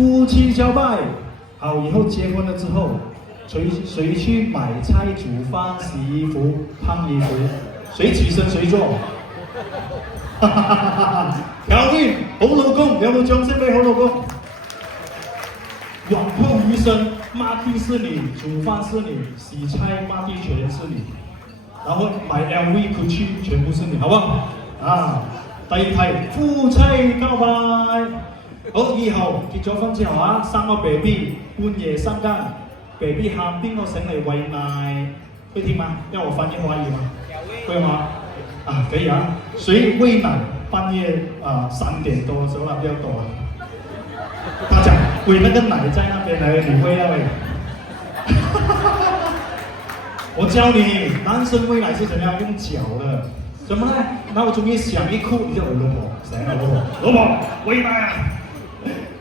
夫妻交拜。好，以後結婚了之後，誰去買菜、煮飯、洗衣服、燙衣服？誰起身誰做？哈哈哈哈哈！搞掂，好老公，有冇掌聲俾好老公？往後餘生，抹地是你，煮飯是你，洗菜抹地全是你，然後買 LV Gucci 全部是你，好不好？啊，第二題，夫妻交拜。好，以後結咗婚之後啊，生個 BB， 半夜三更 ，BB 喊邊個醒嚟餵奶？會聽嗎？要我翻譯華語嗎？會嗎？啊，可以啊。誰餵奶？半夜3點多的時候啦，比較多啊。他講餵那個奶在那邊來，你餵啊餵。我教你，男生餵奶是怎樣用腳的。怎麼呢？然後終於想一哭，你叫我老婆，誰啊老婆餵奶啊！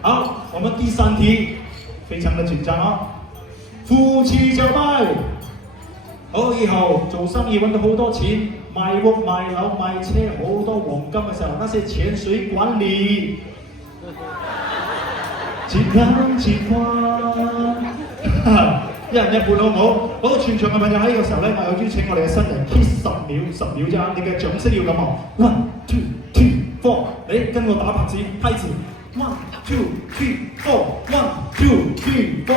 好，我們第三題，非常的緊張哦。夫妻交拜。好，以後做生意揾到好多錢，賣屋賣樓賣車，好多黃金嘅時候，那些錢誰管理？節儉節花，一人一半好唔好？好，全場嘅朋友喺呢個時候咧，我有邀請我哋嘅新人 kiss 10秒啫，你嘅掌聲要咁啊 ！1 2 3 4，你跟我打拍子，拍子。1 2 3 4 1 2 3 4，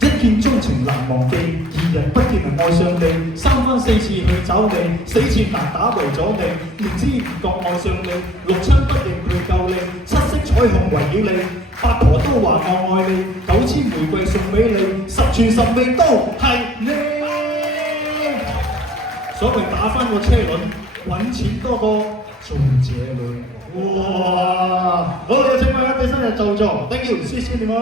一見鍾情難忘記，二人不見能愛上你，三番四次去找你，死纏難打為咗你，唔知唔覺愛上你，六親不認去救你，七色彩虹圍繞你，八婆都話我愛你，9000玫瑰送俾你，十全十美都係你。所謂打翻個車輪，揾錢多過做這類。哇！好，有請我哋第三日就座 ，thank you，謝謝你們。